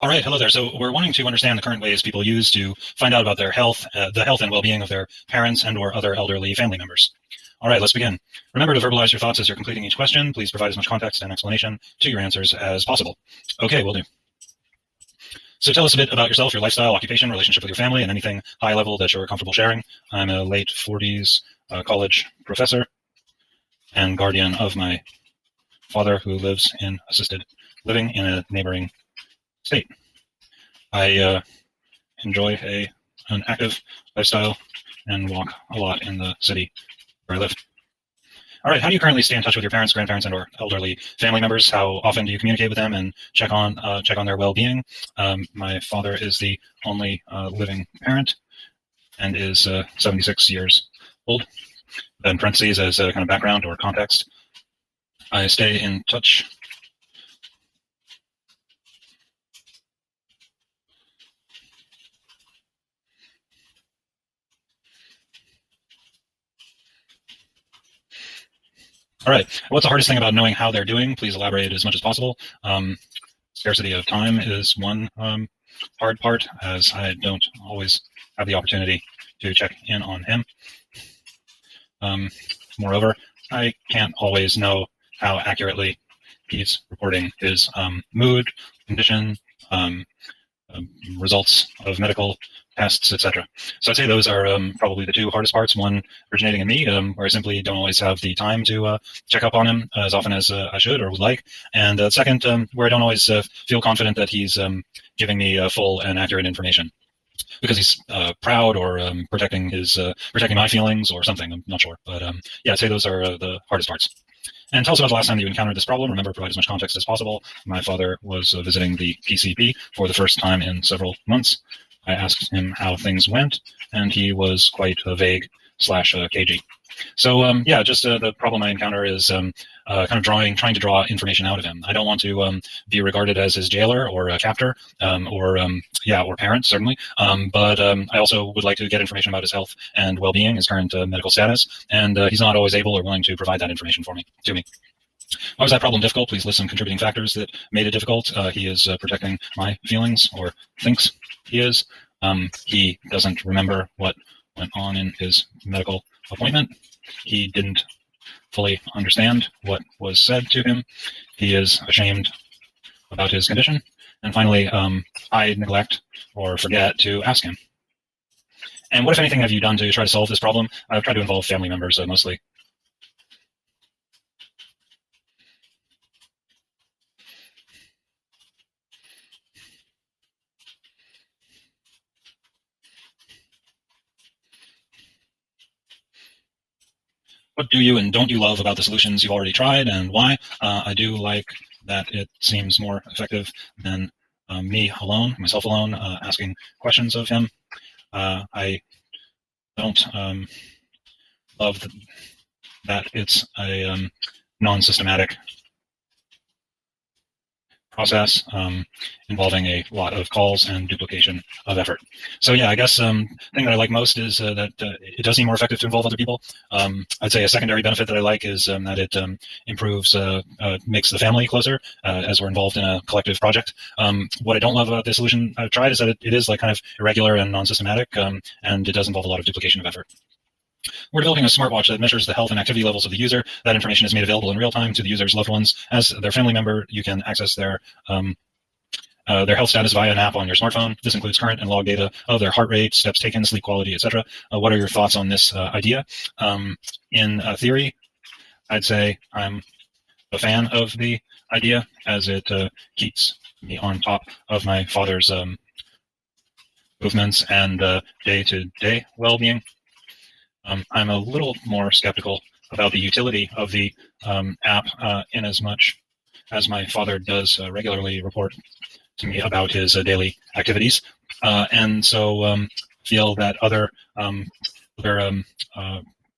All right, hello there. So we're wanting to understand the current ways people use to find out about their health, the health and well-being of their parents and/or other elderly family members. All right, let's begin. Remember to verbalize your thoughts as you're completing each question. Please provide as much context and explanation to your answers as possible. Okay, will do. So tell us a bit about yourself, your lifestyle, occupation, relationship with your family, and anything high level that you're comfortable sharing. I'm a late 40s college professor and guardian of my father who lives in assisted living in a neighboring state. I enjoy an active lifestyle and walk a lot in the city where I live. All right, how do you currently stay in touch with your parents, grandparents, and/or elderly family members? How often do you communicate with them and check on their well-being? My father is the only living parent and is 76 years old. In parentheses, as a kind of background or context, I stay in touch. All right. What's the hardest thing about knowing how they're doing? Please elaborate as much as possible. Scarcity of time is one hard part, as I don't always have the opportunity to check in on him. Moreover, I can't always know how accurately he's reporting his mood, condition, results of medical tests, etc. So I'd say those are probably the two hardest parts. One originating in me, where I simply don't always have the time to check up on him as often as I should or would like. And second, where I don't always feel confident that he's giving me full and accurate information because he's proud or protecting my feelings or something. I'm not sure, but yeah, I'd say those are the hardest parts. And tell us about the last time that you encountered this problem. Remember, provide as much context as possible. My father was visiting the PCP for the first time in several months. I asked him how things went, and he was quite vague / cagey. So yeah, just the problem I encounter is kind of trying to draw information out of him. I don't want to be regarded as his jailer or captor or parent, certainly. But I also would like to get information about his health and well-being, his current medical status, and he's not always able or willing to provide that information to me. Why was that problem difficult? Please list some contributing factors that made it difficult. He is protecting my feelings, or thinks he is. He doesn't remember what went on in his medical appointment. He didn't fully understand what was said to him. He is ashamed about his condition. And finally, I neglect or forget to ask him. And what, if anything, have you done to try to solve this problem? I've tried to involve family members mostly. What do you and don't you love about the solutions you've already tried, and why? I do like that it seems more effective than myself alone, asking questions of him. I don't love that it's a non-systematic process involving a lot of calls and duplication of effort. So yeah, I guess thing that I like most is that it does seem more effective to involve other people. I'd say a secondary benefit that I like is that it improves, makes the family closer as we're involved in a collective project. What I don't love about the solution I've tried is that it is like kind of irregular and non-systematic, and it does involve a lot of duplication of effort. We're developing a smartwatch that measures the health and activity levels of the user. That information is made available in real time to the user's loved ones. As their family member, you can access their health status via an app on your smartphone. This includes current and log data of their heart rate, steps taken, sleep quality, etc. What are your thoughts on this idea? In theory, I'd say I'm a fan of the idea, as it keeps me on top of my father's movements and day-to-day well-being. I'm a little more skeptical about the utility of the app in as much as my father does regularly report to me about his daily activities, and so feel that other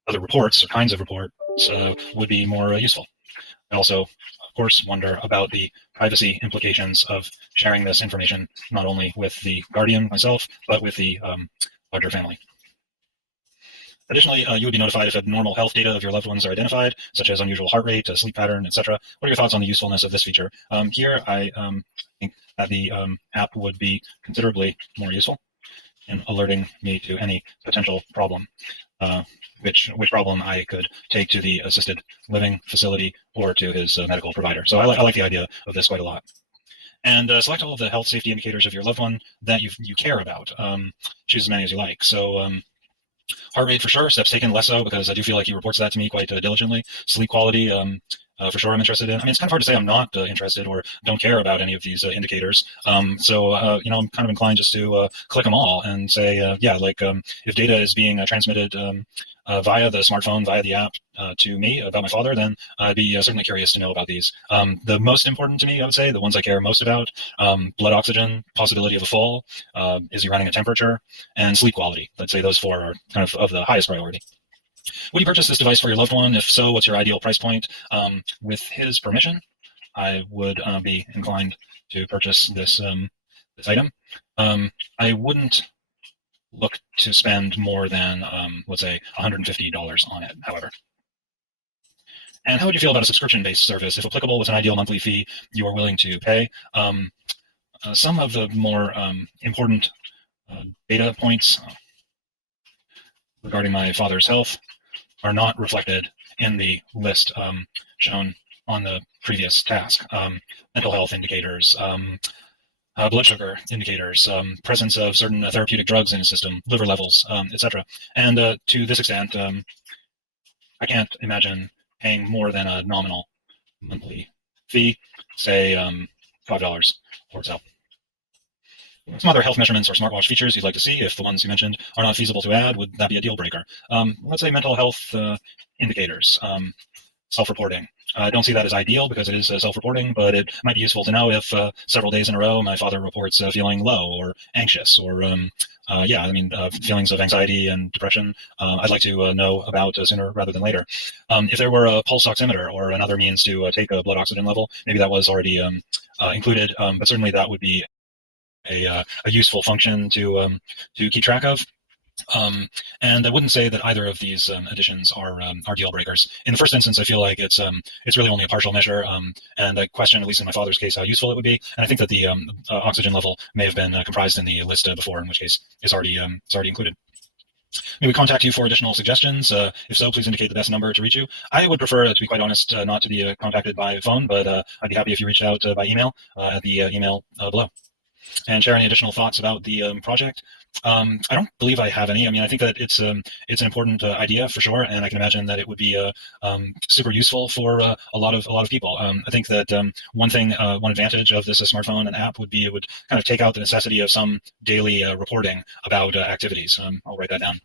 reports or kinds of reports would be more useful. I also, of course, wonder about the privacy implications of sharing this information not only with the guardian myself, but with the larger family. Additionally, you would be notified if abnormal health data of your loved ones are identified, such as unusual heart rate, sleep pattern, etc. What are your thoughts on the usefulness of this feature? Here, I think that the app would be considerably more useful in alerting me to any potential problem, which problem I could take to the assisted living facility or to his medical provider. So I like the idea of this quite a lot. And select all of the health safety indicators of your loved one that you care about. Choose as many as you like. So heart rate for sure, steps taken less so, because I do feel like he reports that to me quite diligently. Sleep quality, for sure I'm interested in. I mean, it's kind of hard to say I'm not interested or don't care about any of these indicators. So I'm kind of inclined just to click them all and say, yeah, like if data is being transmitted via the smartphone, via the app to me about my father, then I'd be certainly curious to know about these. The most important to me, I would say, the ones I care most about, blood oxygen, possibility of a fall, is he running a temperature, and sleep quality. Let's say those four are kind of the highest priority. Would you purchase this device for your loved one? If so, what's your ideal price point? With his permission, I would be inclined to purchase this item. I wouldn't look to spend more than, let's say, $150 on it, however. And how would you feel about a subscription-based service? If applicable, what's an ideal monthly fee you are willing to pay? Some of the more important data points regarding my father's health are not reflected in the list shown on the previous task. Mental health indicators, blood sugar indicators, presence of certain therapeutic drugs in his system, liver levels, etc. And to this extent, I can't imagine paying more than a nominal monthly fee, say $5 or so. Some other health measurements or smartwatch features you'd like to see. If the ones you mentioned are not feasible to add, would that be a deal breaker? Let's say mental health indicators, self-reporting. I don't see that as ideal because it is self-reporting, but it might be useful to know if several days in a row my father reports feeling low or anxious or feelings of anxiety and depression. I'd like to know about sooner rather than later. If there were a pulse oximeter or another means to take a blood oxygen level, maybe that was already included, but certainly that would be a useful function to keep track of. And I wouldn't say that either of these additions are deal breakers. In the first instance, I feel like it's really only a partial measure, and I question, at least in my father's case, how useful it would be. And I think that the oxygen level may have been comprised in the list before, in which case it's already included. May we contact you for additional suggestions? If so, please indicate the best number to reach you. I would prefer, to be quite honest, not to be contacted by phone, but I'd be happy if you reached out by email at the email below. And share any additional thoughts about the project. I don't believe I have any. I mean, I think that it's an important idea for sure, and I can imagine that it would be super useful for a lot of people. I think that one advantage of this smartphone and app would be it would kind of take out the necessity of some daily reporting about activities. I'll write that down.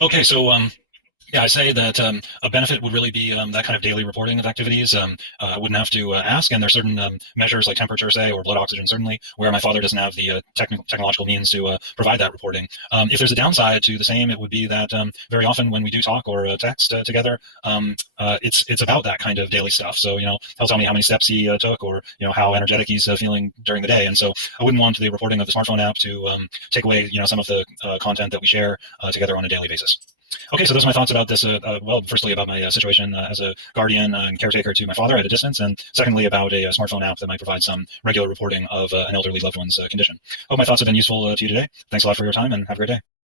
Okay, so yeah, I say that a benefit would really be that kind of daily reporting of activities. I wouldn't have to ask, and there are certain measures like temperature, say, or blood oxygen, certainly, where my father doesn't have the technological means to provide that reporting. If there's a downside to the same, it would be that very often when we do talk or text together, it's about that kind of daily stuff. So, he'll tell me how many steps he took, or how energetic he's feeling during the day. And so I wouldn't want the reporting of the smartphone app to take away some of the content that we share together on a daily basis. Okay, so those are my thoughts about this. Well, firstly, about my situation as a guardian and caretaker to my father at a distance, and secondly, about a smartphone app that might provide some regular reporting of an elderly loved one's condition. Hope my thoughts have been useful to you today. Thanks a lot for your time, and have a great day.